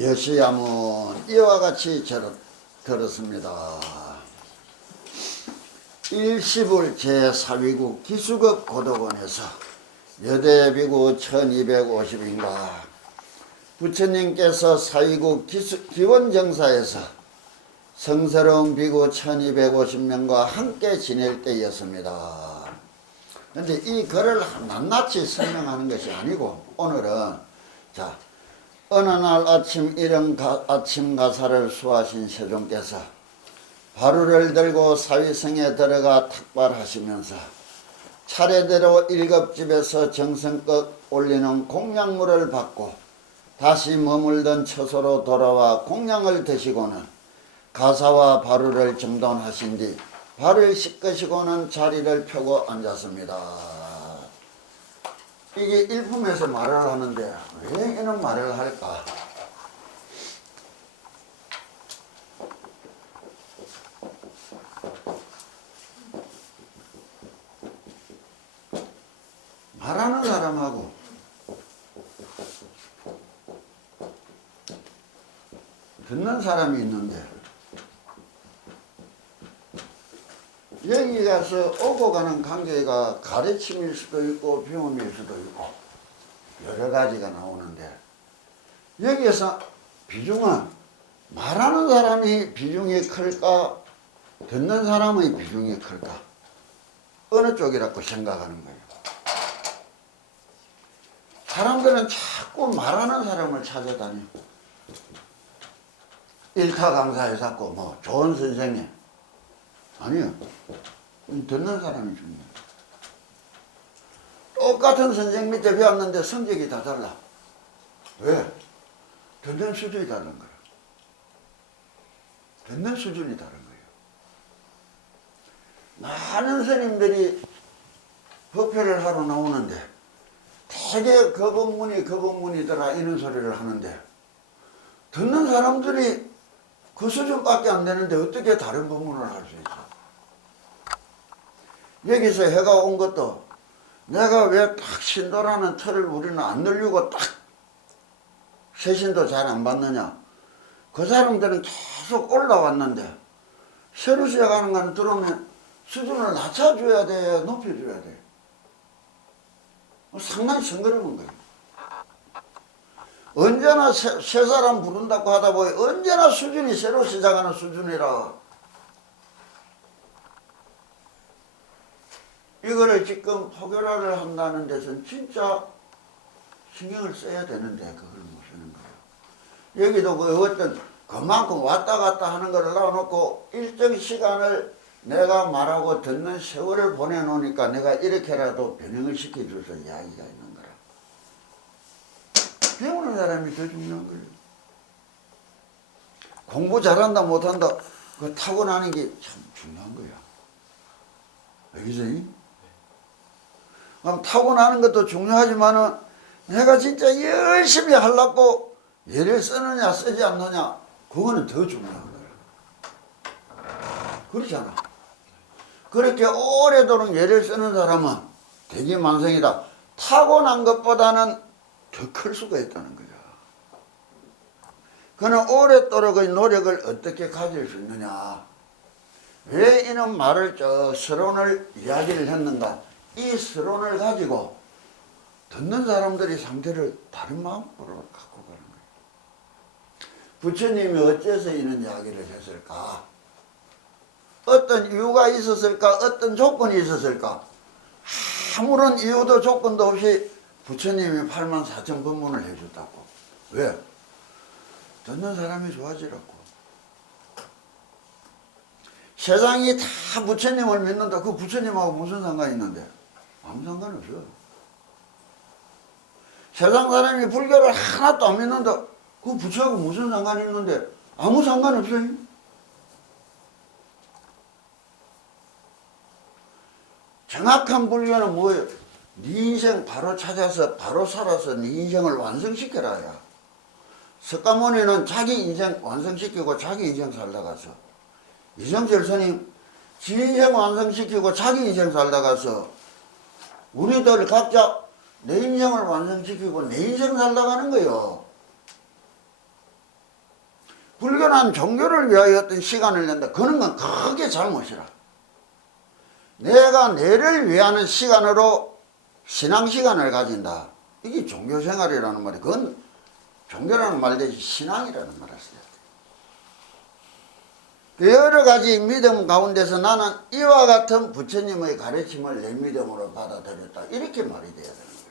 여시야문 이와 같이 들었습니다. 일시불 제4위국 기수급 고덕원에서 여대비구 1250인가 부처님께서 사위국 기원정사에서 성스러운 비구 1250명과 함께 지낼 때였습니다. 그런데 이 글을 낱낱이 설명하는 것이 아니고 오늘은 자 어느 날 아침 이른 아침 가사를 수하신 세종께서 바루를 들고 사위성에 들어가 탁발하시면서 차례대로 일급집에서 정성껏 올리는 공양물을 받고 다시 머물던 처소로 돌아와 공양을 드시고는 가사와 바루를 정돈하신 뒤 발을 씻으시고는 자리를 펴고 앉았습니다. 이게 일품에서 말을 하는데 왜 이런 말을 할까? 말하는 사람하고 듣는 사람이 있는데 여기 가서 오고 가는 관계가 가르침일 수도 있고 배움일 수도 있고 여러 가지가 나오는데 여기에서 비중은 말하는 사람이 비중이 클까 듣는 사람의 비중이 클까 어느 쪽이라고 생각하는 거예요. 사람들은 자꾸 말하는 사람을 찾아다녀. 일타 강사에 자꾸 뭐 좋은 선생님 아니요. 듣는 사람이 중요해요. 똑같은 선생님 밑에 배웠는데 성적이 다 달라. 왜? 듣는 수준이 다른 거야. 듣는 수준이 다른 거예요. 많은 스님들이 법회를 하러 나오는데 되게 그 법문이더라 이런 소리를 하는데 듣는 사람들이 그 수준밖에 안 되는데 어떻게 다른 법문을 할 수 있어? 여기서 해가 온 것도 내가 왜 딱 신도라는 틀을 우리는 안 늘리고 딱 세신도 잘 안 받느냐? 그 사람들은 계속 올라왔는데 새로 시작하는 거는 들어오면 수준을 낮춰줘야 돼, 높여줘야 돼. 상당히 싱그러운 거예요. 언제나 새 사람 부른다고 하다 보니 언제나 수준이 새로 시작하는 수준이라 이거를 지금 포교라를 한다는 데서는 진짜 신경을 써야 되는데 그걸 못 쓰는 거예요. 여기도 그 어떤 그만큼 왔다 갔다 하는 걸 놔놓고 일정 시간을 내가 말하고 듣는 세월을 보내놓으니까 내가 이렇게라도 변형을 시켜줘서 이야기가 있는 거라. 배우는 사람이 더 중요한 거예요. 공부 잘한다 못한다 그 타고나는 게 참 중요한 거야. 알겠어요? 그럼 타고나는 것도 중요하지만은 내가 진짜 열심히 하려고 예를 쓰느냐 쓰지 않느냐 그거는 더 중요한 거야. 그렇잖아. 그렇게 오래도록 예를 쓰는 사람은 대기만성이다. 타고난 것보다는 더 클 수가 있다는 거야. 그는 오랫도록의 노력을 어떻게 가질 수 있느냐. 왜 이런 말을 서론을 이야기를 했는가. 이 서론을 가지고 듣는 사람들이 상태를 다른 마음으로 갖고 가는 거예요. 부처님이 어째서 이런 이야기를 했을까? 어떤 이유가 있었을까? 어떤 조건이 있었을까? 아무런 이유도 조건도 없이 부처님이 84,000 법문을 해줬다고. 왜? 듣는 사람이 좋아지라고. 세상이 다 부처님을 믿는다. 그 부처님하고 무슨 상관이 있는데? 아무 상관없어. 세상 사람이 불교를 하나도 안 믿는다. 그 부처하고 무슨 상관이 있는데? 아무 상관없어요. 정확한 불교는 뭐예요? 네 인생 바로 찾아서 바로 살아서 네 인생을 완성시켜라야. 석가모니는 자기 인생 완성시키고 자기 인생 살다가서 이정철 스님 지 인생 완성시키고 자기 인생 살다가서 우리들 각자 내 인생을 완성시키고 내 인생 살다가는 거요. 불교는 종교를 위하여 어떤 시간을 낸다. 그런 건 크게 잘못이라. 내가 내를 위하는 시간으로 신앙 시간을 가진다. 이게 종교 생활이라는 말이, 그건 종교라는 말 대신 신앙이라는 말을 써야 돼. 여러 가지 믿음 가운데서 나는 이와 같은 부처님의 가르침을 내 믿음으로 받아들였다. 이렇게 말이 돼야 되는 거예요.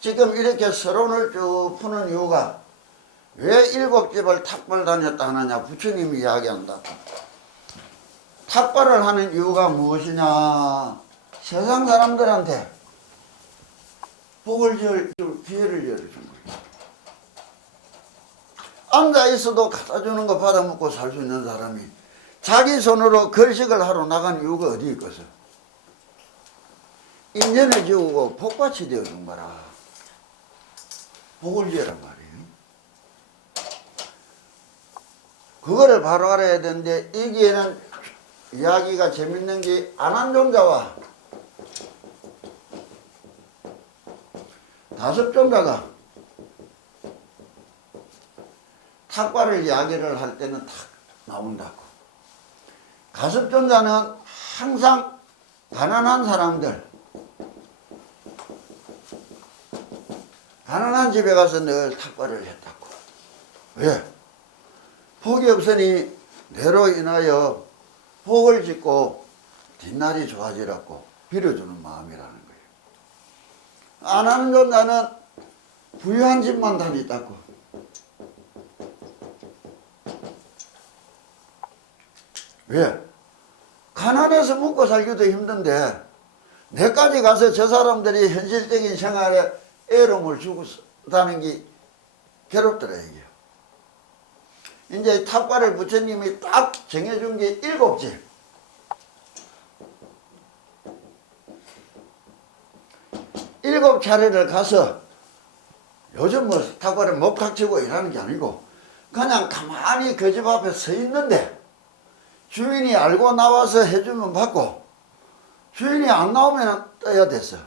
지금 이렇게 서론을 쭉 푸는 이유가 왜 7집을 탁발 다녔다 하느냐. 부처님이 이야기한다. 탁발을 하는 이유가 무엇이냐. 세상 사람들한테 복을 줄 기회를 열어준 거예요. 앉아있어도 갖다주는 거 받아먹고 살 수 있는 사람이 자기 손으로 걸식을 하러 나간 이유가 어디 있겠어. 인연을 지우고 복받이 되어준 거라. 복을 지으란 말이에요. 그거를 바로 알아야 되는데, 여기에는 이야기가 재밌는 게 안한종자와 다섭종자가 탁발을 이야기를 할 때는 탁 나온다고. 가섭종자는 항상 가난한 사람들, 가난한 집에 가서 늘 탁발을 했다고. 왜? 복이 없으니 내로 인하여 복을 짓고 뒷날이 좋아지라고 빌어주는 마음이라는 거예요. 안 하는 종자는 부유한 집만 다녔다고. 왜? 가난해서 먹고 살기도 힘든데 내까지 가서 저 사람들이 현실적인 생활에 애로움을 주고 사는 게 괴롭더라 이게. 이제 탁발을 부처님이 딱 정해준 게 7집. 일곱 차례를 가서, 요즘 뭐 탁발을 목탁치고 일하는 게 아니고 그냥 가만히 그 집 앞에 서 있는데 주인이 알고 나와서 해주면 받고, 주인이 안 나오면 떠야 됐어.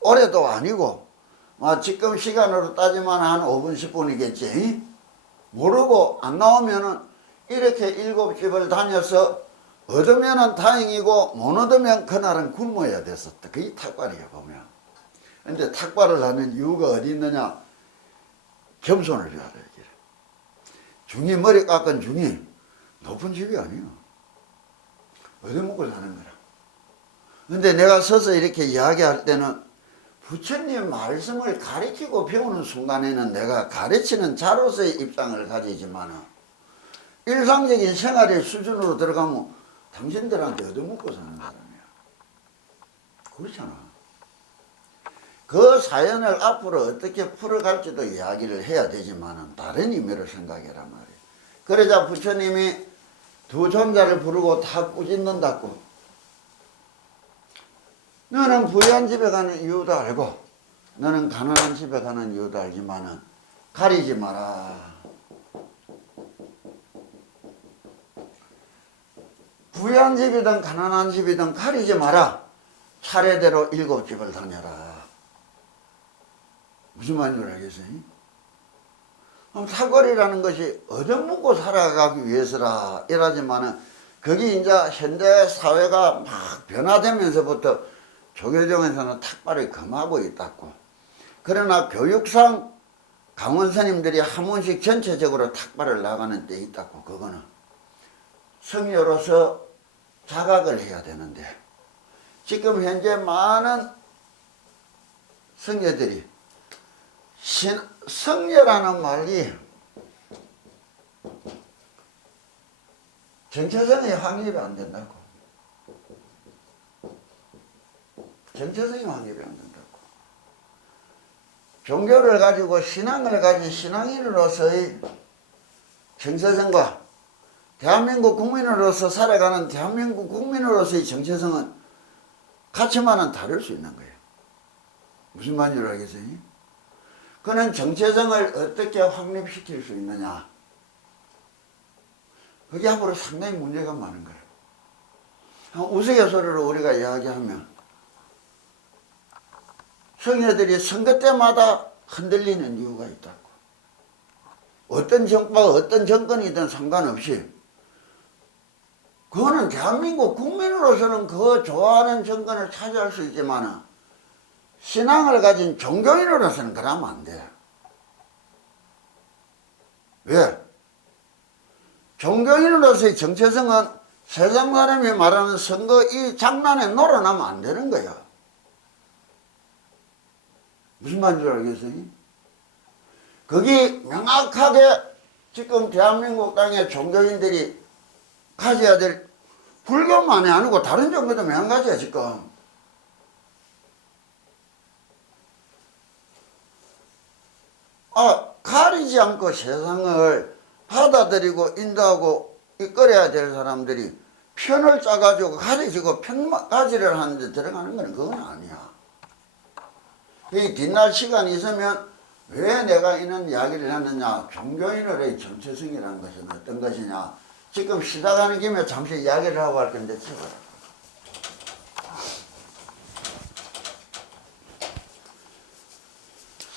올해도 아니고 지금 시간으로 따지면 한 5분 10분이겠지. 모르고 안 나오면은 이렇게 7집을 다녀서 얻으면은 다행이고 못 얻으면 그날은 굶어야 됐었다. 그게 탁발이야 보면. 근데 탁발을 하는 이유가 어디 있느냐. 겸손을 줘야 돼. 중이 머리 깎은 중이 높은 집이 아니야. 얻어먹고 사는 거라. 근데 내가 서서 이렇게 이야기할 때는 부처님 말씀을 가르치고 배우는 순간에는 내가 가르치는 자로서의 입장을 가지지만 일상적인 생활의 수준으로 들어가면 당신들한테 얻어먹고 사는 사람이야. 그렇잖아. 그 사연을 앞으로 어떻게 풀어갈지도 이야기를 해야 되지만 다른 의미로 생각해란 말이야. 그러자 부처님이 두 존자를 부르고 다 꾸짖는다고. 너는 부유한 집에 가는 이유도 알고 너는 가난한 집에 가는 이유도 알지만은 가리지 마라. 부유한 집이든 가난한 집이든 가리지 마라. 차례대로 7집을 다녀라. 무슨 말인지 알겠어요? 탁월이라는 것이 얻어먹고 살아가기 위해서라 이러지만은 그게 이제 현대 사회가 막 변화되면서부터 조계종에서는 탁발을 금하고 있다고. 그러나 교육상 강원 스님들이 한 번씩 전체적으로 탁발을 나가는 때 있다고. 그거는 성녀로서 자각을 해야 되는데 지금 현재 많은 성녀들이 성녀라는 말이 정체성에 확립이 안 된다고. 정체성이 확립이 안 된다고. 종교를 가지고 신앙을 가진 신앙인으로서의 정체성과 대한민국 국민으로서 살아가는 대한민국 국민으로서의 정체성은 가치만은 다를 수 있는 거예요. 무슨 말인지 알겠어요? 그는 정체성을 어떻게 확립시킬 수 있느냐. 그게 앞으로 상당히 문제가 많은 거예요. 우스갯소리로 우리가 이야기하면 성녀들이 선거 때마다 흔들리는 이유가 있다고. 어떤 정파가 어떤 정권이든 상관없이 그거는 대한민국 국민으로서는 그 좋아하는 정권을 차지할 수 있지만 신앙을 가진 종교인으로서는 그러면 안 돼. 왜? 종교인으로서의 정체성은 세상 사람이 말하는 선거 이 장난에 놀아나면 안 되는 거야. 무슨 말인지 알겠어요? 거기 명확하게 지금 대한민국 땅의 종교인들이 가져야 될 불교만이 아니고 다른 종교도 마찬가지야 지금. 가리지 않고 세상을 받아들이고 인도하고 이끌어야 될 사람들이 편을 짜가지고 가리지고 편가지를 하는데 들어가는 건 그건 아니야. 이 뒷날 시간이 있으면 왜 내가 이런 이야기를 하느냐. 종교인으로의 정체성이라는 것은 어떤 것이냐. 지금 시작하는 김에 잠시 이야기를 하고 할 건데 쳐봐라.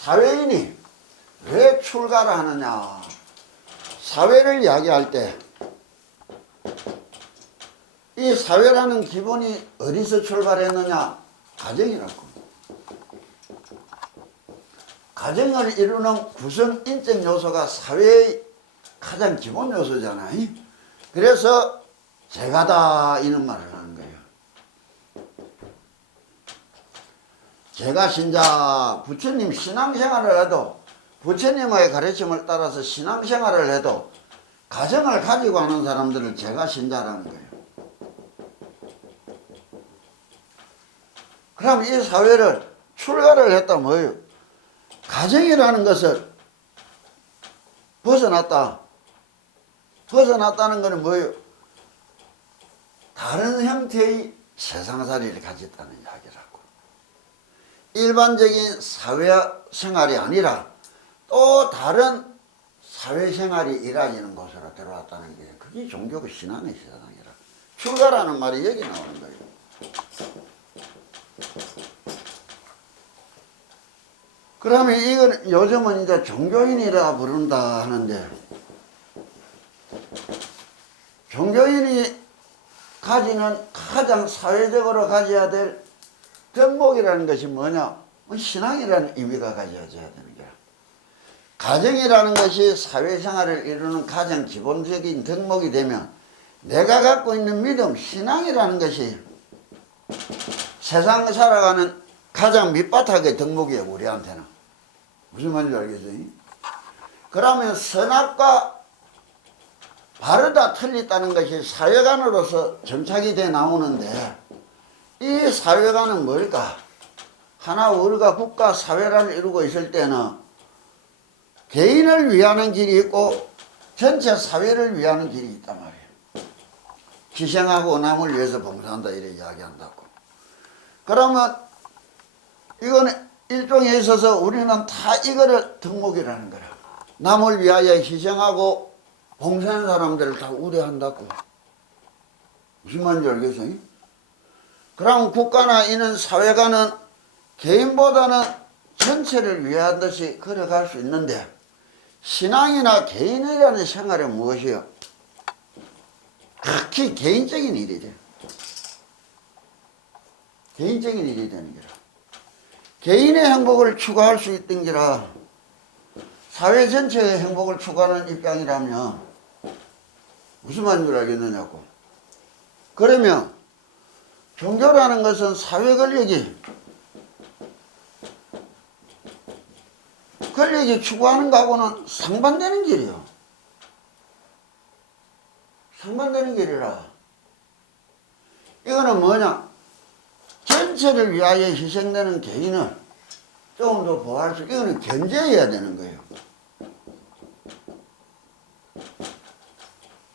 사회인이 왜 출가를 하느냐. 사회를 이야기할 때 이 사회라는 기본이 어디서 출발했느냐. 가정이라고. 가정을 이루는 구성 인적 요소가 사회의 가장 기본 요소잖아요. 그래서 제가다 이런 말을 하는 거예요. 제가 신자 부처님 신앙생활을 해도 부처님의 가르침을 따라서 신앙생활을 해도 가정을 가지고 하는 사람들을 제가 신자라는 거예요. 그럼 이 사회를 출가를 했다 뭐예요? 가정이라는 것을 벗어났다. 벗어났다는 것은 뭐예요? 다른 형태의 세상살이를 가졌다는 이야기라고. 일반적인 사회생활이 아니라 또 다른 사회생활이 이루어지는 곳으로 들어왔다는 게 그게 종교가 신앙의 세상이라. 출가라는 말이 여기 나오는 거예요. 그러면 이건 요즘은 이제 종교인이라 부른다 하는데 종교인이 가지는 가장 사회적으로 가져야 될 덕목이라는 것이 뭐냐? 신앙이라는 의미가 가져야 되는 거야. 가정이라는 것이 사회생활을 이루는 가장 기본적인 덕목이 되면 내가 갖고 있는 믿음, 신앙이라는 것이 세상 살아가는 가장 밑바닥의 덕목이에요, 우리한테는. 무슨 말인지 알겠어요? 그러면 선악과 바르다 틀리다는 것이 사회관으로서 정착이 돼 나오는데 이 사회관은 뭘까? 하나 우리가 국가 사회를 이루고 있을 때는 개인을 위하는 길이 있고 전체 사회를 위하는 길이 있단 말이에요. 희생하고 남을 위해서 봉사한다 이래 이야기한다고. 그러면 이거는 일종에 있어서 우리는 다 이거를 덕목이라는 거야. 남을 위하여 희생하고 봉사하는 사람들을 다 우려한다고. 무슨 말인지 알겠어요? 그럼 국가나 이런 사회가는 개인보다는 전체를 위한 듯이 걸어갈 수 있는데 신앙이나 개인이라는 생활은 무엇이요? 극히 개인적인 일이 돼. 개인적인 일이 되는 거라. 개인의 행복을 추구할 수 있던 게라 사회 전체의 행복을 추구하는 입장이라면 무슨 말인 줄 알겠느냐고. 그러면 종교라는 것은 사회 권력이 추구하는 거하고는 상반되는 길이요. 상반되는 길이라. 이거는 뭐냐? 전체를 위하여 희생되는 개인을 조금 더 보호할 수, 이거는 견제해야 되는 거예요.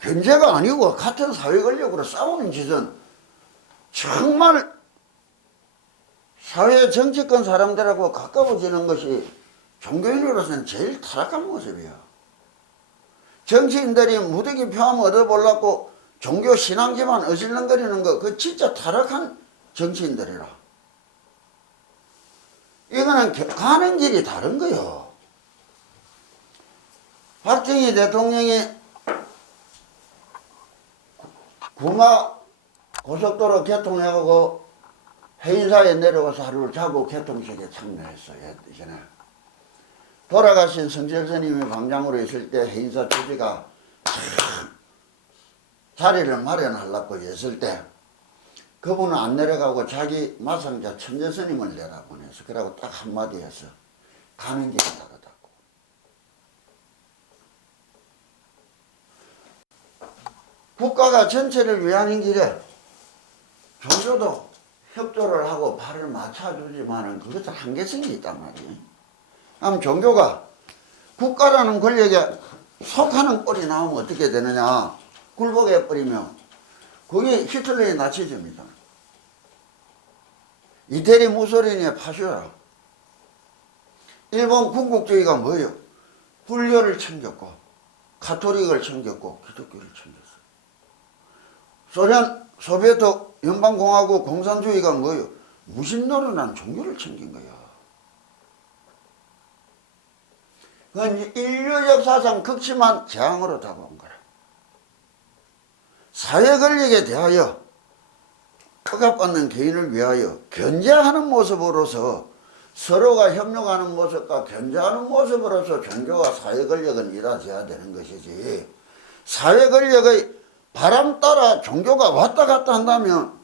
견제가 아니고 같은 사회 권력으로 싸우는 짓은 정말 사회 정치권 사람들하고 가까워지는 것이 종교인으로서는 제일 타락한 모습이야. 정치인들이 무더기 표함 얻어보려고 종교 신앙지만 어슬렁거리는 거, 그거 진짜 타락한 정치인들이라. 이거는 가는 길이 다른 거요. 박정희 대통령이 구마 고속도로 개통하고 해인사에 내려가서 하루를 자고 개통식에 참여했어요. 예전에 돌아가신 성철 스님이 방장으로 있을 때 해인사 주지가 자리를 마련하려고 했을 때 그분은 안 내려가고 자기 마상자 천재 스님을 내다보내서 그러고 딱 한마디 해서 가는 길이 다르다고. 국가가 전체를 위하는 길에 종교도 협조를 하고 발을 맞춰주지만은 그것도 한계성이 있단 말이에요. 그럼 종교가 국가라는 권력에 속하는 꼴이 나오면 어떻게 되느냐. 굴복해 버리면 그게 히틀러의 나치즘이다. 이태리 무소리니의 파쇼라. 일본 군국주의가 뭐예요? 불교를 챙겼고 가톨릭을 챙겼고 기독교를 챙겼어. 소련 소비에트 연방공화국 공산주의가 뭐예요? 무신론이라는 종교를 챙긴 거야. 그건 인류 역사상 극심한 재앙으로 다가온 거라. 사회 권력에 대하여 억압받는 개인을 위하여 견제하는 모습으로서 서로가 협력하는 모습과 견제하는 모습으로서 종교와 사회 권력은 이루어져야 되는 것이지, 사회 권력의 바람 따라 종교가 왔다 갔다 한다면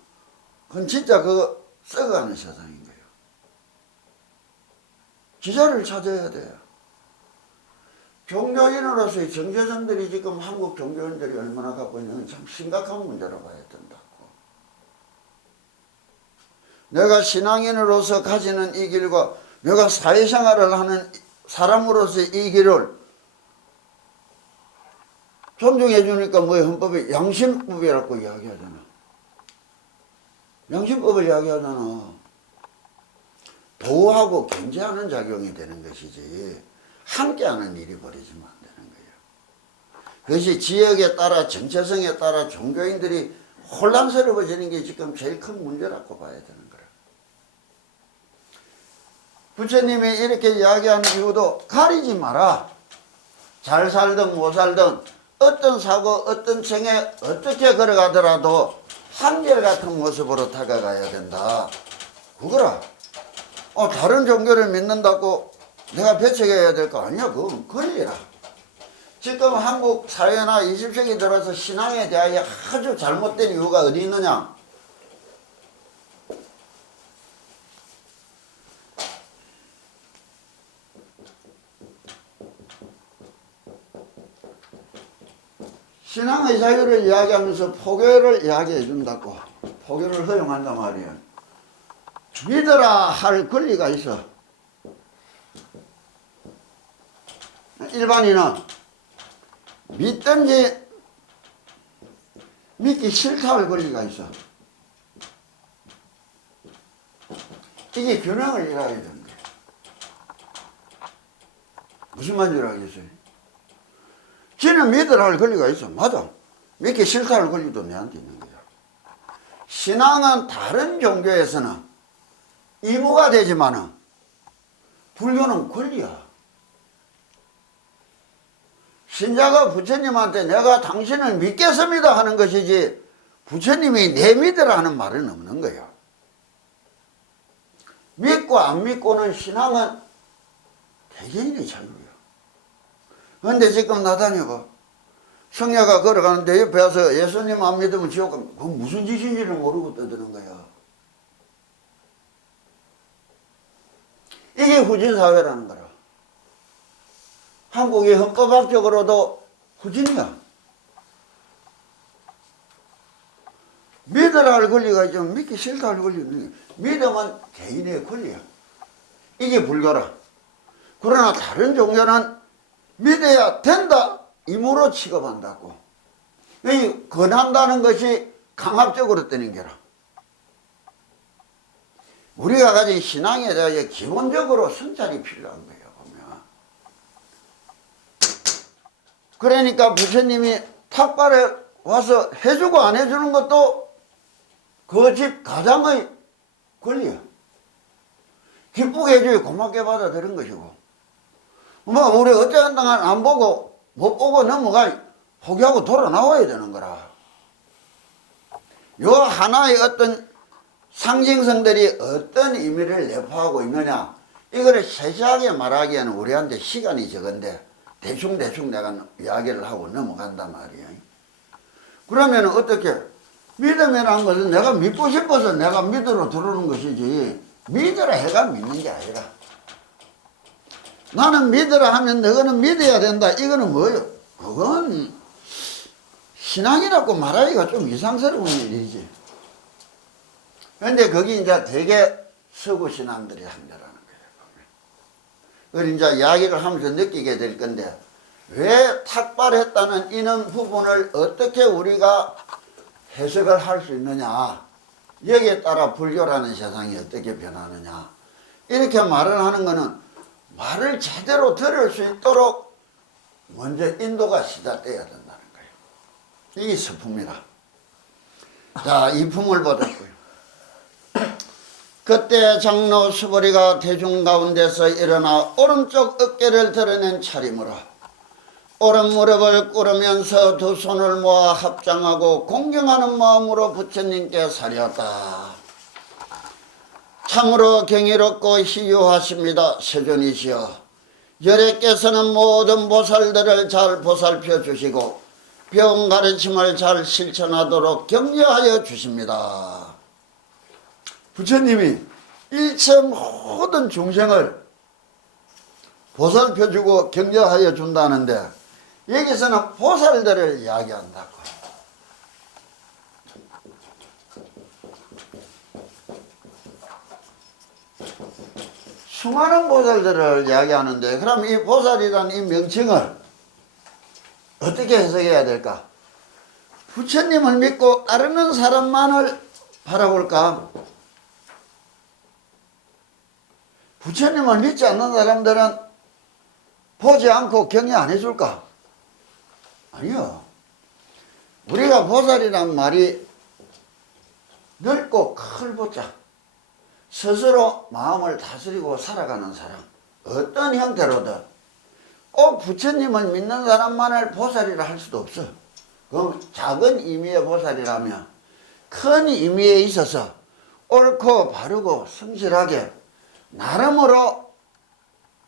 그건 진짜 그거 썩어가는 세상인 거예요. 기자를 찾아야 돼요. 종교인으로서의 정체성들이 지금 한국 종교인들이 얼마나 갖고 있는 참 심각한 문제로 봐야 된다고. 내가 신앙인으로서 가지는 이 길과 내가 사회생활을 하는 사람으로서의 이 길을 존중해 주니까 뭐 헌법이 양심법이라고 이야기하잖아. 양심법을 이야기하잖아. 보호하고 견제하는 작용이 되는 것이지 함께하는 일이 벌어지면 안 되는 거예요. 그것이 지역에 따라 정체성에 따라 종교인들이 혼란스러워지는 게 지금 제일 큰 문제라고 봐야 되는 거예요. 부처님이 이렇게 이야기하는 이유도 가리지 마라. 잘 살든 못 살든 어떤 사고 어떤 청에 어떻게 걸어가더라도 한결같은 모습으로 다가가야 된다. 그거라. 다른 종교를 믿는다고 내가 배척해야 될 거 아니야. 그건 권리라. 지금 한국 사회나 20세기 들어서 신앙에 대하여 아주 잘못된 이유가 어디 있느냐. 신앙의 자유를 이야기하면서 포교를 이야기해 준다고. 포교를 허용한단 말이야. 믿어라 할 권리가 있어. 일반인은 믿든지 믿기 싫다 할 권리가 있어. 이게 균형을 이뤄야 되는 거야. 무슨 말인지 알겠어요? 지는 믿으라 할 권리가 있어. 맞아. 믿기 싫다 할 권리도 내한테 있는 거야. 신앙은 다른 종교에서는 의무가 되지만은 불교는 권리야. 신자가 부처님한테 내가 당신을 믿겠습니다 하는 것이지 부처님이 내 믿으라 하는 말은 없는 거야. 믿고 안 믿고는 신앙은 개개인의 자유야. 그런데 지금 나다녀봐. 성녀가 걸어가는데 옆에 와서 예수님 안 믿으면 지옥 가면 그건 무슨 짓인지를 모르고 떠드는 거야. 이게 후진사회라는 거라. 한국이 헌법학적으로도 후진이야. 믿으라 할 권리가 있지만 믿기 싫다 할 권리가 있는 거야. 믿음은 개인의 권리야. 이게 불교라. 그러나 다른 종교는 믿어야 된다. 임무로 취급한다고. 이 권한다는 것이 강압적으로 뜨는 게라. 우리가 가진 신앙에 대해 기본적으로 성찰이 필요한 거예요. 보면. 그러니까 부처님이 탁발에 와서 해주고 안 해주는 것도 그 집 가장의 권리야. 기쁘게 해주고 고맙게 받아들인 것이고. 뭐 우리 어쩌한 동안 안 보고 못 보고 넘어가 포기하고 돌아 나와야 되는 거라. 요 하나의 어떤 상징성들이 어떤 의미를 내포하고 있느냐, 이거를 세세하게 말하기에는 우리한테 시간이 적은데 대충 내가 이야기를 하고 넘어간단 말이에요. 그러면 어떻게, 믿음이라는 것은 내가 믿고 싶어서 내가 믿으러 들어오는 것이지, 믿으라 해가 믿는 게 아니라, 나는 믿으라 하면 너는 믿어야 된다, 이거는 뭐예요? 그건 신앙이라고 말하기가 좀 이상스러운 일이지. 그런데 거기 이제 되게 서구 신앙들이 한다라는 거예요. 그걸 이제 이야기를 하면서 느끼게 될 건데, 왜 탁발했다는 이런 부분을 어떻게 우리가 해석을 할 수 있느냐, 여기에 따라 불교라는 세상이 어떻게 변하느냐, 이렇게 말을 하는 거는 말을 제대로 들을 수 있도록 먼저 인도가 시작돼야 된다는 거예요. 이게 서품이라. 자, 이 품을 보자고요. 그때 장로 수보리가 대중 가운데서 일어나 오른쪽 어깨를 드러낸 차림으로 오른 무릎을 꿇으면서 두 손을 모아 합장하고 공경하는 마음으로 부처님께 사렸다. 참으로 경이롭고 희유하십니다. 세존이시여, 열애께서는 모든 보살들을 잘 보살펴 주시고 배운 가르침을 잘 실천하도록 격려하여 주십니다. 부처님이 일체 모든 중생을 보살펴주고 격려하여 준다는데, 여기서는 보살들을 이야기한다고. 수많은 보살들을 이야기하는데, 그럼 이 보살이라는 이 명칭을 어떻게 해석해야 될까? 부처님을 믿고 따르는 사람만을 바라볼까? 부처님을 믿지 않는 사람들은 보지 않고 격려 안 해줄까? 아니요. 우리가 보살이란 말이 넓고 클 보자, 스스로 마음을 다스리고 살아가는 사람, 어떤 형태로든 꼭 부처님을 믿는 사람만을 보살이라 할 수도 없어. 그럼 작은 의미의 보살이라면 큰 의미에 있어서 옳고 바르고 성실하게 나름으로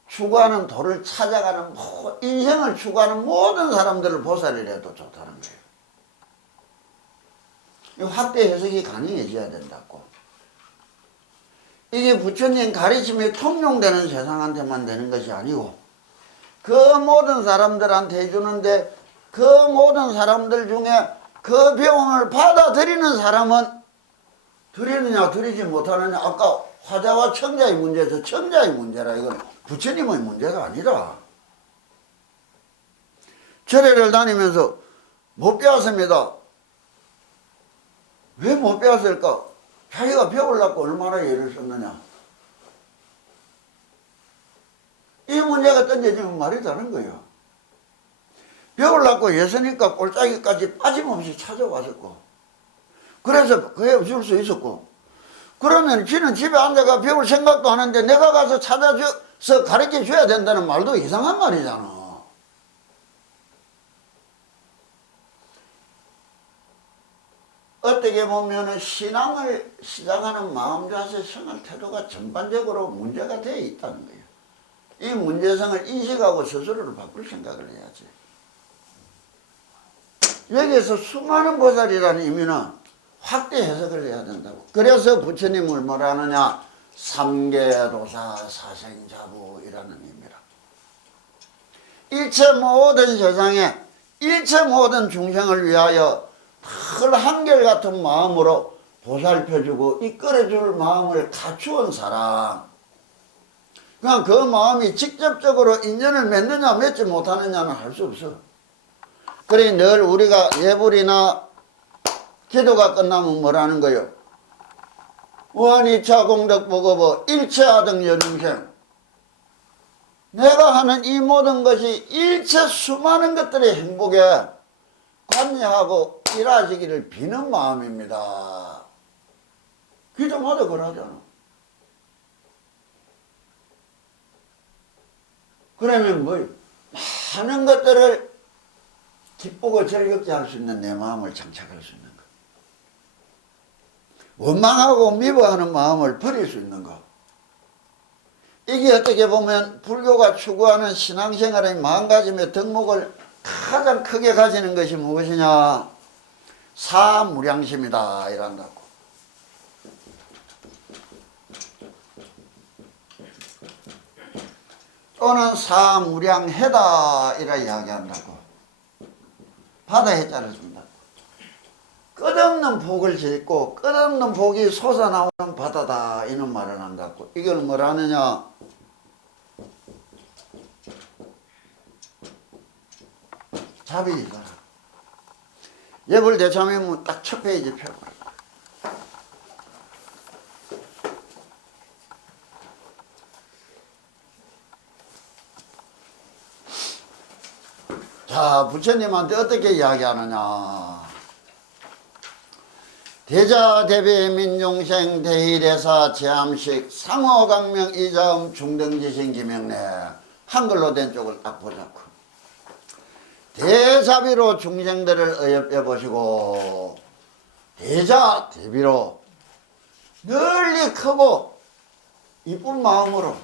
추구하는 도를 찾아가는, 인생을 추구하는 모든 사람들을 보살이라도 좋다는 거예요. 확대 해석이 가능해져야 된다고. 이게 부처님 가르침이 통용되는 세상한테만 되는 것이 아니고 그 모든 사람들한테 해주는데, 그 모든 사람들 중에 그 병을 받아들이는 사람은 드리느냐 드리지 못하느냐, 아까 화자와 청자의 문제에서 청자의 문제라, 이건 부처님의 문제가 아니라. 절에를 다니면서 못 배웠습니다. 왜 못 배웠을까? 자기가 배우려고 얼마나 애를 썼느냐. 이 문제가 던져지면 말이 다른 거예요. 배우려고 애쓰니까 꼴짜기까지 빠짐없이 찾아왔었고, 그래서 그에 줄 수 있었고, 그러면 지는 집에 앉아가 배울 생각도 하는데 내가 가서 찾아줘서 가르쳐 줘야 된다는 말도 이상한 말이잖아. 어떻게 보면 신앙을 시작하는 마음 자세, 생활 태도가 전반적으로 문제가 되어 있다는 거예요. 이 문제성을 인식하고 스스로를 바꿀 생각을 해야지. 여기에서 수많은 보살이라는 의미는 확대 해석을 해야 된다고. 그래서 부처님을 뭐라 하느냐, 삼계도사 사생자부이라는 의미라. 일체 모든 세상에 일체 모든 중생을 위하여 늘 한결같은 마음으로 보살펴주고 이끌어줄 마음을 갖추은 사람, 그냥 그 마음이 직접적으로 인연을 맺느냐 맺지 못하느냐는 할 수 없어. 그래 늘 우리가 예불이나 기도가 끝나면 뭐라는 거요? 원이차 공덕보고보 일체하등 여중생. 내가 하는 이 모든 것이 일체 수많은 것들의 행복에 관여하고 일하시기를 비는 마음입니다. 기도마다 그러잖아. 그러면 뭐 많은 것들을 기쁘고 즐겁게 할 수 있는 내 마음을 장착할 수 있는 거. 원망하고 미워하는 마음을 버릴 수 있는 거. 이게 어떻게 보면 불교가 추구하는 신앙생활의 마음가짐의 덕목을 가장 크게 가지는 것이 무엇이냐? 사무량심이다 이란다고. 또는 사무량해다 이라 이야기한다고. 바다 해자를 준다고. 끝없는 복을 짓고 끝없는 복이 솟아나오는 바다다 이런 말을 한다고. 이걸 뭐라 하느냐? 자비이다. 예불대참이면 딱 첫 페이지 펴고. 자, 부처님한테 어떻게 이야기하느냐? 대자대비 민중생 대일에사 제암식 상어강명 이자음 중등지신 기명내. 한글로 된 쪽을 딱 보자고. 대자비로 중생들을 어여빼 보시고 대자 대비로 널리 크고 이쁜 마음으로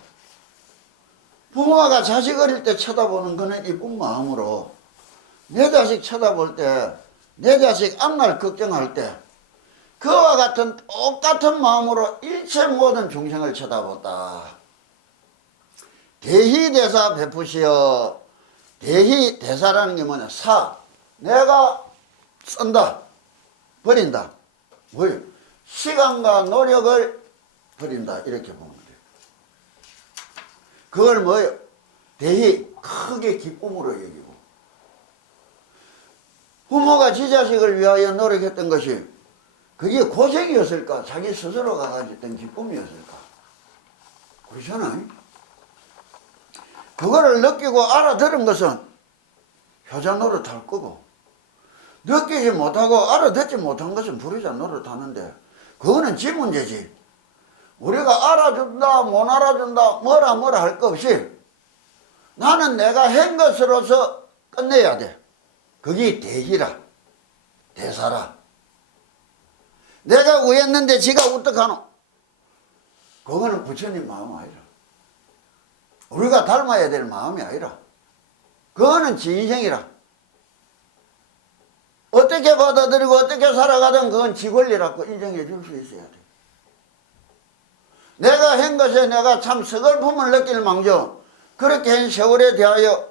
부모가 자식 어릴 때 쳐다보는 그는 이쁜 마음으로 내 자식 쳐다볼 때 내 자식 앞날 걱정할 때 그와 같은 똑같은 마음으로 일체 모든 중생을 쳐다봤다. 대희대사 베푸시어. 대희 대사라는 게 뭐냐? 사. 내가 쓴다. 버린다. 뭐예요? 시간과 노력을 버린다. 이렇게 보면 돼요. 그걸 뭐예요? 대희. 크게 기쁨으로 여기고. 부모가 지 자식을 위하여 노력했던 것이 그게 고생이었을까? 자기 스스로가 가졌던 기쁨이었을까? 그렇잖아요. 그거를 느끼고 알아들은 것은 효자 노릇할 거고, 느끼지 못하고 알아듣지 못한 것은 불효자 노릇하는데 그거는 지 문제지. 우리가 알아준다 못 알아준다 뭐라 할 거 없이 나는 내가 한 것으로서 끝내야 돼. 그게 대희라. 대사라. 내가 우했는데 지가 어떡하노? 그거는 부처님 마음 아니라. 우리가 닮아야 될 마음이 아니라. 그거는 지 인생이라. 어떻게 받아들이고 어떻게 살아가든 그건 지 권리라고 인정해 줄 수 있어야 돼. 내가 한 것에 내가 참 서글픔을 느낄 망정 그렇게 한 세월에 대하여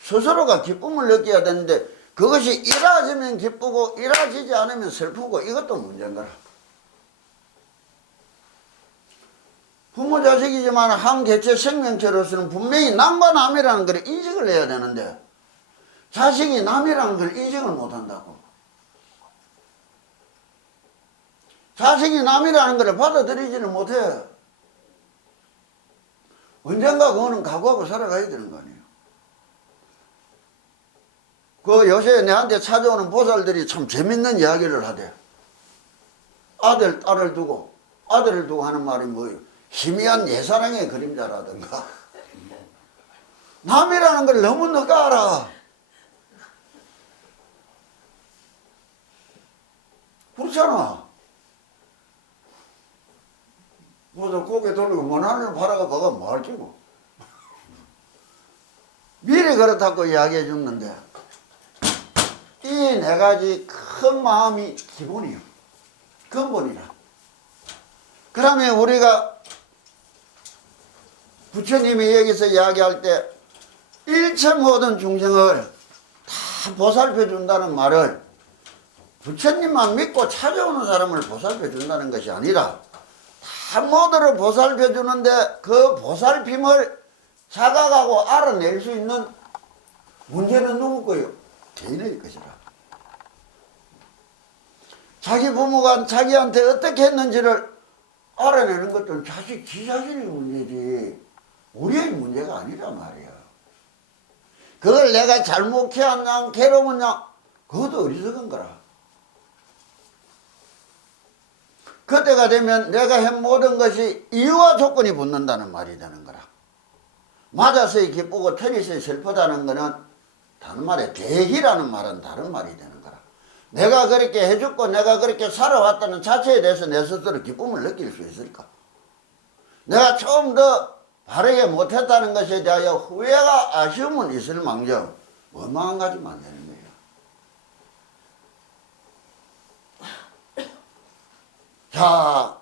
스스로가 기쁨을 느껴야 되는데 그것이 이루어지면 기쁘고 이루어지지 않으면 슬프고 이것도 문제인 거라. 부모 자식이지만 한 개체 생명체로서는 분명히 남과 남이라는 걸 인식을 해야 되는데 자식이 남이라는 걸 인식을 못한다고. 자식이 남이라는 걸 받아들이지는 못해. 언젠가 그거는 각오하고 살아가야 되는 거 아니에요. 그 요새 내한테 찾아오는 보살들이 참 재밌는 이야기를 하대. 아들, 딸을 두고, 아들을 두고 하는 말이 뭐예요? 희미한 예사랑의 그림자라든가. 남이라는 걸 너무 너가 알아. 그렇잖아. 뭐저 고개 돌리고 원하는 바라가 봐가 뭐 할지 뭐. 미리 그렇다고 이야기해 줬는데 이 네 가지 큰 마음이 기본이요. 근본이라. 그러면 우리가 부처님이 여기서 이야기할 때 일체 모든 중생을 다 보살펴 준다는 말을 부처님만 믿고 찾아오는 사람을 보살펴 준다는 것이 아니라 다 모두를 보살펴 주는데 그 보살핌을 자각하고 알아낼 수 있는 문제는 누구 거요? 개인의 것이라. 자기 부모가 자기한테 어떻게 했는지를 알아내는 것도 지 자신의 문제지 우리의 문제가 아니란 말이야. 그걸 내가 잘못해왔냐 괴로웠냐 그것도 어리석은 거라. 그때가 되면 내가 한 모든 것이 이유와 조건이 붙는다는 말이 되는 거라. 맞아서야 기쁘고 틀리서야 슬프다는 거는 다른 말에 대희라는 말은 다른 말이 되는 거라. 내가 그렇게 해줬고 내가 그렇게 살아왔다는 자체에 대해서 내 스스로 기쁨을 느낄 수 있을까? 내가 좀 더 바르게 못했다는 것에 대하여 후회가 아쉬움은 있을 망정 원망한 가지만 되는 거예요. 자,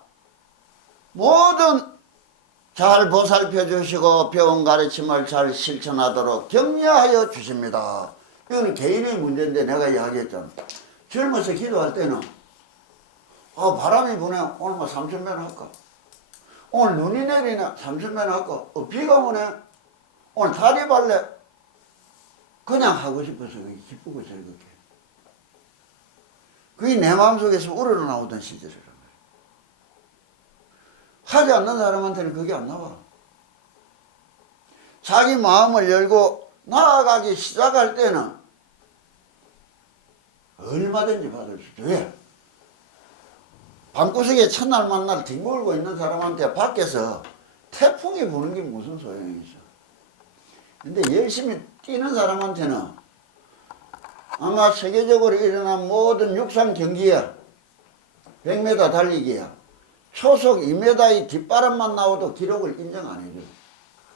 모든 잘 보살펴 주시고 배운 가르침을 잘 실천하도록 격려하여 주십니다. 이거는 개인의 문제인데 내가 이야기했잖아. 젊어서 기도할 때는 바람이 부네. 오늘 뭐 삼천면 할까? 오늘 눈이 내리네. 삼천면 할까? 비가 오네. 오늘 다리 발래. 그냥 하고 싶어서 기쁘고 즐겁게. 그게 내 마음속에서 우러나오던 시절이란 말이야. 하지 않는 사람한테는 그게 안 나와. 자기 마음을 열고 나아가기 시작할 때는 얼마든지 받을 수 있죠. 왜? 방구석에 첫날 만날 뒹굴고 있는 사람한테 밖에서 태풍이 부는 게 무슨 소용이 있어. 근데 열심히 뛰는 사람한테는 아마 세계적으로 일어난 모든 육상 경기야, 100m 달리기야, 초속 2m의 뒷바람만 나와도 기록을 인정 안 해줘.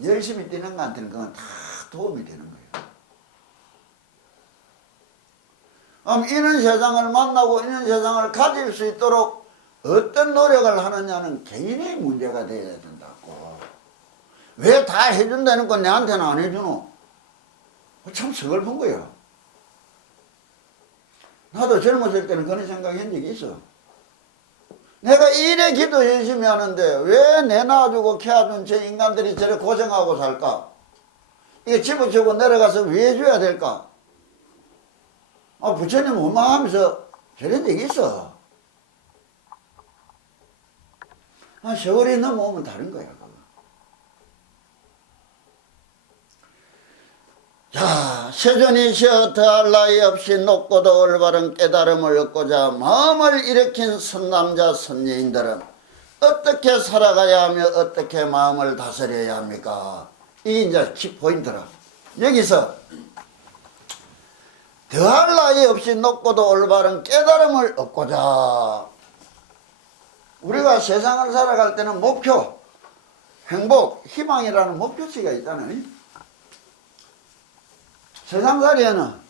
열심히 뛰는 거한테는 그건 다 도움이 되는 거예요. 이런 세상을 만나고 이런 세상을 가질 수 있도록 어떤 노력을 하느냐는 개인의 문제가 되어야 된다고. 왜 다 해준다는 건 내한테는 안 해주노? 참 서글픈 거야. 나도 젊었을 때는 그런 생각한 적이 있어. 내가 이래 기도 열심히 하는데 왜 내 낳아주고 키워준 저 인간들이 저래 고생하고 살까? 이게 집어치고 내려가서 왜 줘야 될까? 부처님 원망하면서 저런 적이 있어. 세월이 넘어오면 다른 거야. 그거. 자, 세존이시여 더할 나위 없이 높고도 올바른 깨달음을 얻고자 마음을 일으킨 선남자 선녀인들은 어떻게 살아가야 하며 어떻게 마음을 다스려야 합니까? 이게 이제 포인트라. 여기서 더할 나위 없이 높고도 올바른 깨달음을 얻고자, 우리가 세상을 살아갈 때는 목표, 행복, 희망이라는 목표치가 있잖아요. 세상살이에는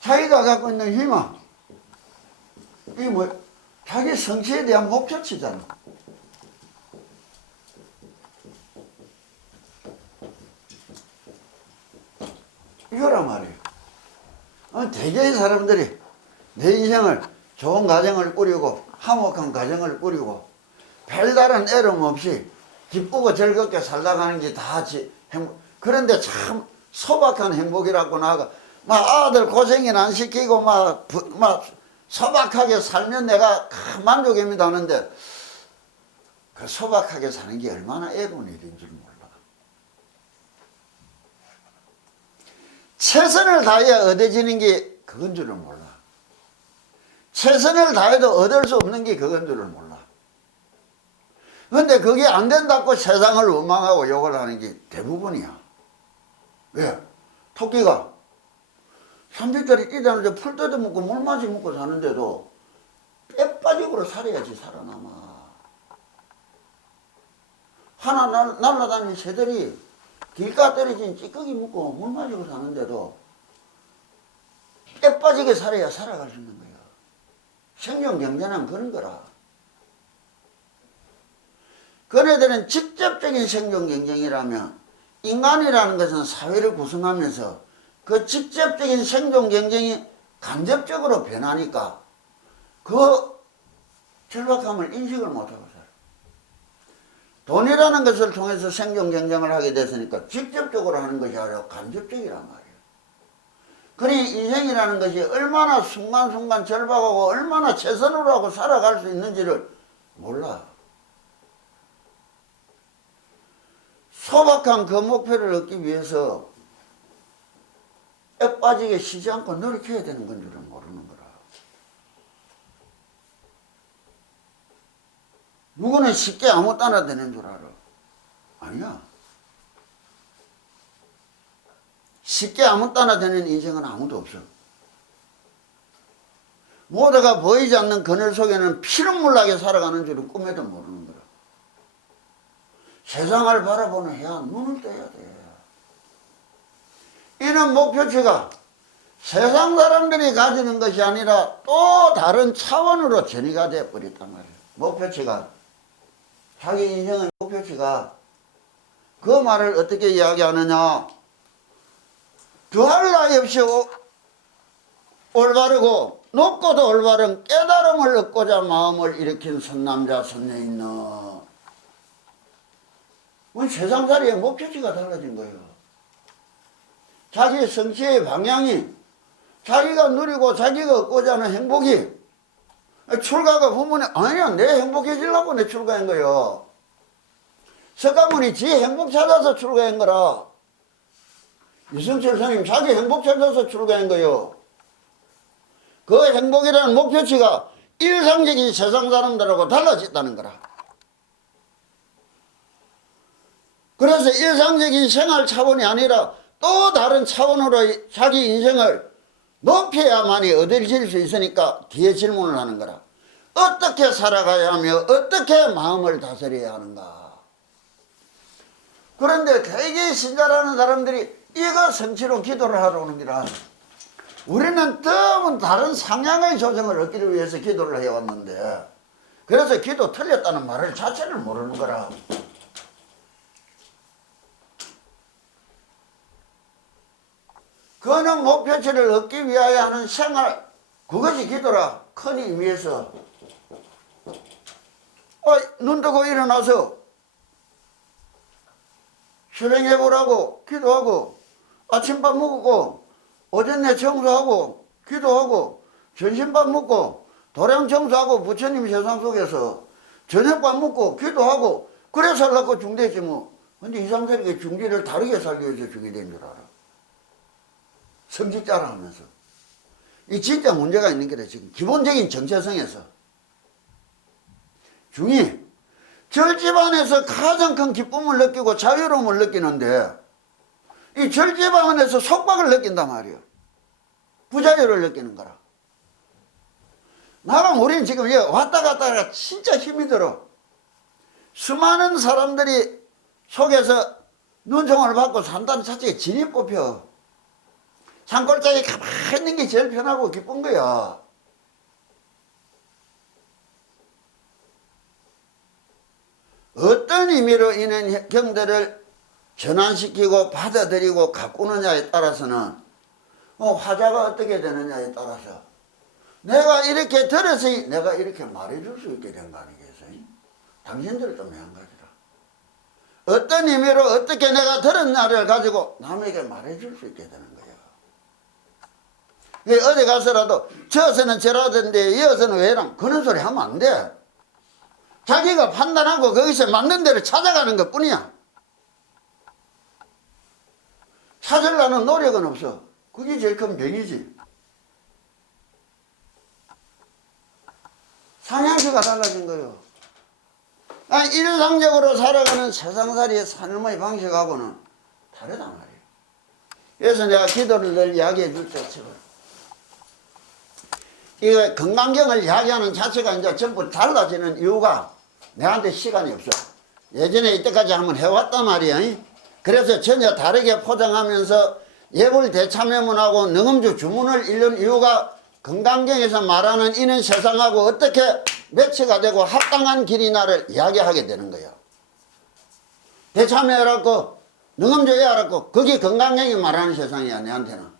자기가 갖고 있는 희망, 이게 뭐 자기 성취에 대한 목표치잖아. 이거란 말이에요. 대개의 사람들이 내 인생을 좋은 가정을 꾸리고 화목한 가정을 꾸리고 별다른 애름 없이 기쁘고 즐겁게 살다 가는 게 다 행복. 그런데 참 소박한 행복이라고 나가 막 아들 고생이나 안 시키고 막 소박하게 살면 내가 만족입니다 하는데 그 소박하게 사는 게 얼마나 애로운 일인 줄 몰라. 최선을 다해 얻어지는 게 그건 줄을 몰라. 최선을 다해도 얻을 수 없는 게 그건 줄을 몰라. 그런데 그게 안 된다고 세상을 원망하고 욕을 하는 게 대부분이야. 왜? 토끼가 300짜리 뛰다는데 풀 뜯어먹고 물 마시 먹고 사는데도 빼빠지고 살아야지 살아남아. 하나 날아다니는 새들이 길가 떨어진 찌꺼기 먹고 물 마시고 사는데도 빼빠지게 살아야 살아갈 수 있는 거야. 생존 경제는 그런 거라. 그네들은 직접적인 생존 경쟁이라면 인간이라는 것은 사회를 구성하면서 그 직접적인 생존 경쟁이 간접적으로 변하니까 그 절박함을 인식을 못하고 살아. 돈이라는 것을 통해서 생존 경쟁을 하게 됐으니까 직접적으로 하는 것이 아니라 간접적이란 말이에요. 그러니 인생이라는 것이 얼마나 순간순간 절박하고 얼마나 최선으로 하고 살아갈 수 있는지를 몰라. 소박한 그 목표를 얻기 위해서 애 빠지게 쉬지 않고 노력해야 되는 건 줄은 모르는 거라. 누구는 쉽게 아무 따나 되는 줄 알아. 아니야. 쉽게 아무 따나 되는 인생은 아무도 없어. 모두가 보이지 않는 그늘 속에는 피눈물나게 살아가는 줄은 꿈에도 모르는 거라. 세상을 바라보는 해야 눈을 떼야 돼. 이런 목표치가 세상 사람들이 가지는 것이 아니라 또 다른 차원으로 전이가 되어버렸단 말이에요. 목표치가, 자기 인생의 목표치가. 그 말을 어떻게 이야기하느냐. 더할 나위 없이 올바르고 높고도 올바른 깨달음을 얻고자 마음을 일으킨 선남자 선녀인 너. 세상살이의 목표치가 달라진 거예요. 자기 성취의 방향이, 자기가 누리고 자기가 얻고자 하는 행복이, 출가가 보면 아니야, 내 행복해지려고 내 출가한 거요. 석가모니 지 행복 찾아서 출가한 거라. 유승철 스님 자기 행복 찾아서 출가한 거요. 그 행복이라는 목표치가 일상적인 세상 사람들하고 달라졌다는 거라. 그래서 일상적인 생활 차원이 아니라 또 다른 차원으로 자기 인생을 높여야만이 얻어질 수 있으니까 뒤에 질문을 하는 거라. 어떻게 살아가야 하며 어떻게 마음을 다스려야 하는가. 그런데 대개 신자라는 사람들이 이거 성취로 기도를 하러 오는 거라. 우리는 너무 다른 상향의 조정을 얻기를 위해서 기도를 해왔는데, 그래서 기도 틀렸다는 말을 자체를 모르는 거라. 그는 목표치를 얻기 위하여 하는 생활, 그것이 기도라. 큰 의미에서 눈 뜨고 일어나서 실행해보라고 기도하고, 아침밥 먹고 오전에 청소하고 기도하고, 점심밥 먹고 도량 청소하고 부처님 세상 속에서 저녁밥 먹고 기도하고, 그래 살라고 중대했지 뭐. 근데 이상스럽게 중대를 다르게 살기 위해서 중대된 줄 알아. 성직자라 하면서. 이 진짜 문제가 있는 게다. 지금 기본적인 정체성에서 중이 절집안에서 가장 큰 기쁨을 느끼고 자유로움을 느끼는데, 이 절집안에서 속박을 느낀단 말이에요. 부자유를 느끼는 거라. 나랑 우리는 지금 왔다 갔다가 진짜 힘이 들어. 수많은 사람들이 속에서 눈총을 받고 산다는 자체가 진이 뽑혀. 산골짜기 가만히 있는 게 제일 편하고 기쁜 거야. 어떤 의미로 있는 경들을 전환시키고 받아들이고 가꾸느냐에 따라서는 화자가 어떻게 되느냐에 따라서 내가 이렇게 들었으니 내가 이렇게 말해줄 수 있게 된 거 아니겠어요? 당신들도 마찬가지라. 어떤 의미로 어떻게 내가 들었냐를 가지고 남에게 말해줄 수 있게 되는 거야. 어디 가서라도 저서는 저라던데 이어서는 왜랑 그런 소리 하면 안 돼. 자기가 판단하고 거기서 맞는 데를 찾아가는 것 뿐이야. 찾으려는 노력은 없어. 그게 제일 큰 병이지. 상향시가 달라진 거예요. 아니, 일상적으로 살아가는 세상살이의 삶의 방식하고는 다르단 말이에요. 그래서 내가 기도를 늘 이야기해 줄 때, 이거 건강경을 이야기하는 자체가 이제 전부 달라지는 이유가 내한테 시간이 없어. 예전에 이때까지 한번 해왔단 말이야. 그래서 전혀 다르게 포장하면서 예불 대참여문하고 능엄주 주문을 읽는 이유가 건강경에서 말하는 이는 세상하고 어떻게 매치가 되고 합당한 길이나를 이야기하게 되는 거야. 대참여해갖고 능엄주 해갖고 그게 건강경이 말하는 세상이야, 내한테는.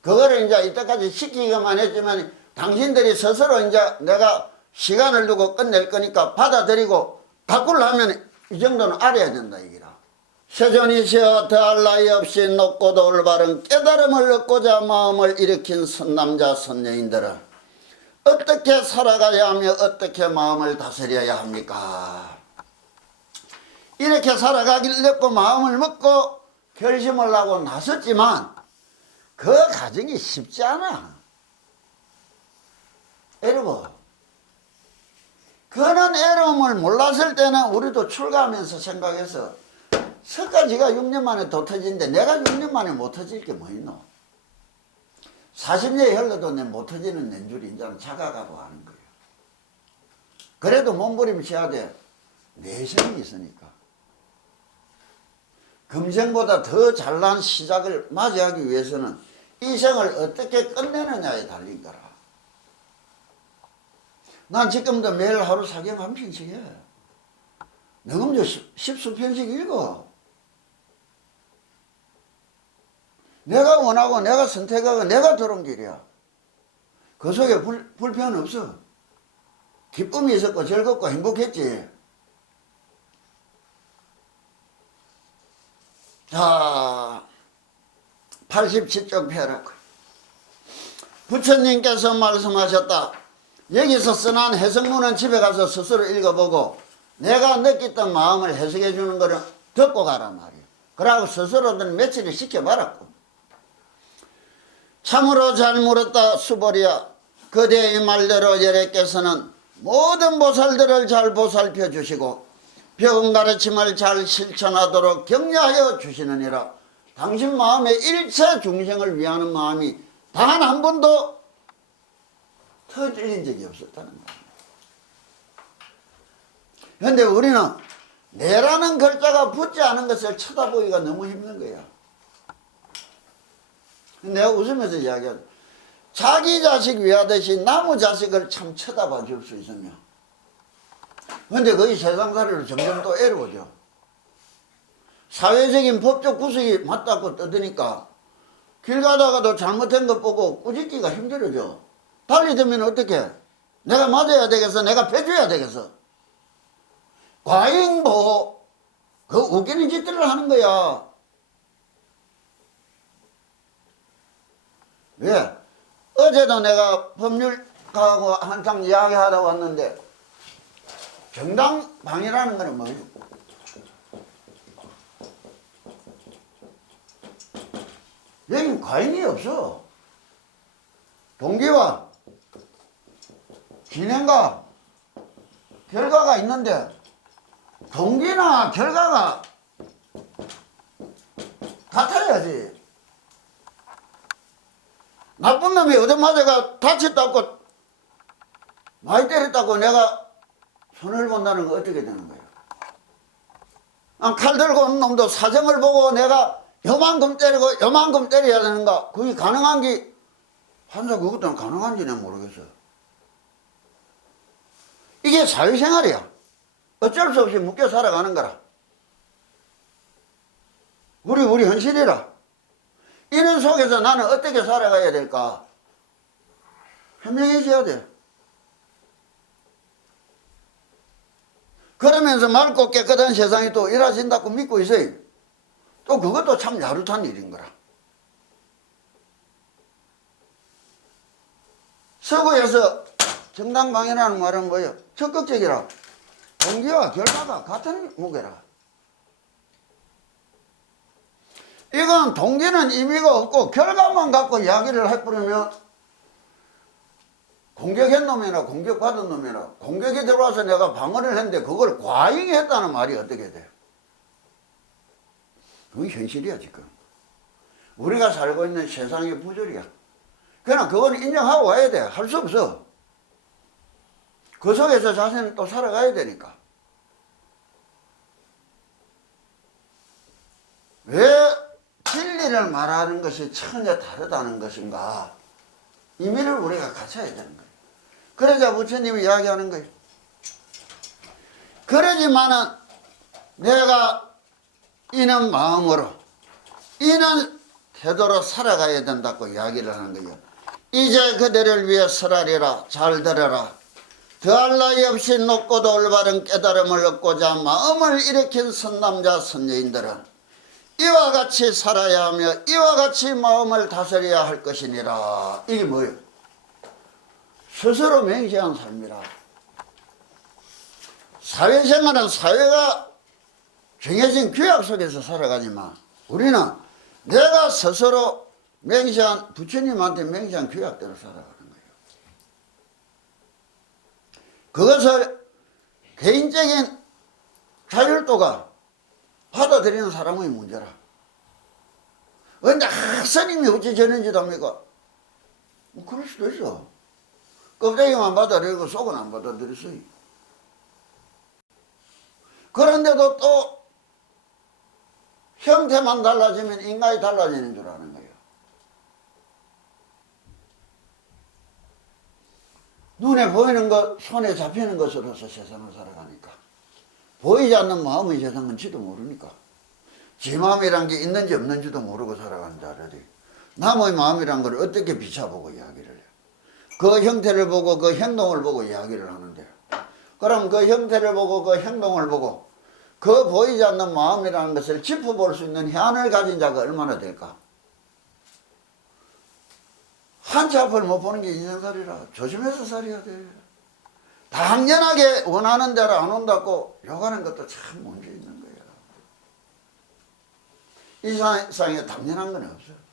그거를 이제 이때까지 시키기만 했지만 당신들이 스스로 이제 내가 시간을 두고 끝낼 거니까 받아들이고 바꾸려면 이 정도는 알아야 된다, 이기라. 세존이시여 더할 나위 없이 높고도 올바른 깨달음을 얻고자 마음을 일으킨 선남자 선녀인들은 어떻게 살아가야 하며 어떻게 마음을 다스려야 합니까? 이렇게 살아가길 얻고 마음을 먹고 결심을 하고 나섰지만 그 과정이 쉽지 않아. 여러분, 그런 애로움을 몰랐을 때는 우리도 출가하면서 생각해서 석가지가 6년 만에 더 터지는데 내가 6년 만에 못 터질 게 뭐 있노? 40년이 흘러도 내 못 터지는 낸줄이 이제는 자각하고 하는 거예요. 그래도 몸부림쳐야 돼. 내생이 있으니까. 금생보다 더 잘난 시작을 맞이하기 위해서는 이 생을 어떻게 끝내느냐에 달린 거라. 난 지금도 매일 하루 사경 한 편씩 해. 너금도 십수편씩 읽어. 내가 원하고 내가 선택하고 내가 들어온 길이야. 그 속에 불편 없어. 기쁨이 있었고 즐겁고 행복했지. 자, 87쪽 펴라고. 부처님께서 말씀하셨다. 여기서 써난 해석문은 집에 가서 스스로 읽어보고 내가 느꼈던 마음을 해석해 주는 거를 듣고 가란 말이야. 그러고 스스로는 며칠을 시켜봐라고. 참으로 잘 물었다 수보리야. 그대의 말대로 여래께서는 모든 보살들을 잘 보살펴 주시고 배운 가르침을 잘 실천하도록 격려하여 주시느니라. 당신 마음에 일체 중생을 위하는 마음이 단 한 번도 터질린 적이 없었다는 거예요. 그런데 우리는 내라는 글자가 붙지 않은 것을 쳐다보기가 너무 힘든 거야. 내가 웃으면서 이야기하죠. 자기 자식 위하듯이 남의 자식을 참 쳐다봐 줄 수 있으면. 그런데 거의 세상살이로 점점 또 애로워져. 사회적인 법적 구석이 맞다고 떠드니까 길 가다가도 잘못된 것 보고 꾸짖기가 힘들어져. 달리되면 어떻게? 내가 맞아야 되겠어? 내가 패줘야 되겠어? 과잉보, 그 웃기는 짓들을 하는 거야. 왜? 어제도 내가 법률가하고 한창 이야기하다 왔는데 정당방위라는 거는 뭐예요? 여기 과잉이 없어. 동기와 진행과 결과가 있는데 동기나 결과가 같아야지. 나쁜 놈이 얻어맞아가 다쳤다고 많이 때렸다고 내가 손을 본다는 거 어떻게 되는 거예요? 칼 들고 온 놈도 사정을 보고 내가 요만큼 때리고 요만큼 때려야 되는가? 그게 가능한 게 판사 그것도 가능한지 는 모르겠어. 이게 사회생활이야. 어쩔 수 없이 묶여 살아가는 거라. 우리 현실이라. 이런 속에서 나는 어떻게 살아가야 될까? 현명해져야 돼. 그러면서 맑고 깨끗한 세상이 또 이루어진다고 믿고 있어요. 또 그것도 참 야릇한 일인 거라. 서구에서 정당방위라는 말은 뭐예요? 적극적이라. 동기와 결과가 같은 무게라. 이건 동기는 의미가 없고 결과만 갖고 이야기를 해버리면 공격한 놈이나 공격받은 놈이나 공격이 들어와서 내가 방어를 했는데 그걸 과잉했다는 말이 어떻게 돼요? 그게 현실이야 지금. 우리가 살고 있는 세상의 부조리야. 그냥 그건 인정하고 와야 돼. 할 수 없어. 그 속에서 자신은 또 살아가야 되니까. 왜 진리를 말하는 것이 전혀 다르다는 것인가? 의미를 우리가 갖춰야 되는 거예요. 그러자 부처님이 이야기하는 거예요. 그러지만은 내가 이는 마음으로 이는 태도로 살아가야 된다고 이야기를 하는 거예요. 이제 그대를 위해 설하리라. 잘 들어라. 더할 나위 없이 높고도 올바른 깨달음을 얻고자 마음을 일으킨 선남자 선녀인들은 이와 같이 살아야 하며 이와 같이 마음을 다스려야 할 것이니라. 이게 뭐예요? 스스로 맹세한 삶이라. 사회생활은 사회가 정해진 규약 속에서 살아가지만 우리는 내가 스스로 맹세한, 부처님한테 맹세한 규약대로 살아가는 거예요. 그것을 개인적인 자율도가 받아들이는 사람의 문제라. 근데 스님이 어찌 전인지도 합니까? 뭐 그럴 수도 있어. 껍데기만 받아들이고 속은 안 받아들였어요. 그런데도 또 형태만 달라지면 인간이 달라지는 줄 아는 거예요. 눈에 보이는 것, 손에 잡히는 것으로서 세상을 살아가니까 보이지 않는 마음의 세상은지도 모르니까 지 마음이란 게 있는지 없는지도 모르고 살아가는 자들이 남의 마음이란 걸 어떻게 비춰보고 이야기를 해요. 그 형태를 보고 그 행동을 보고 이야기를 하는데, 그럼 그 형태를 보고 그 행동을 보고 그 보이지 않는 마음이라는 것을 짚어볼 수 있는 현을 가진 자가 얼마나 될까? 한치 앞을 못 보는 게 인생살이라 조심해서 살아야 돼. 당연하게 원하는 대로 안 온다고 욕하는 것도 참 문제 있는 거야. 이 세상에 당연한 건 없어요.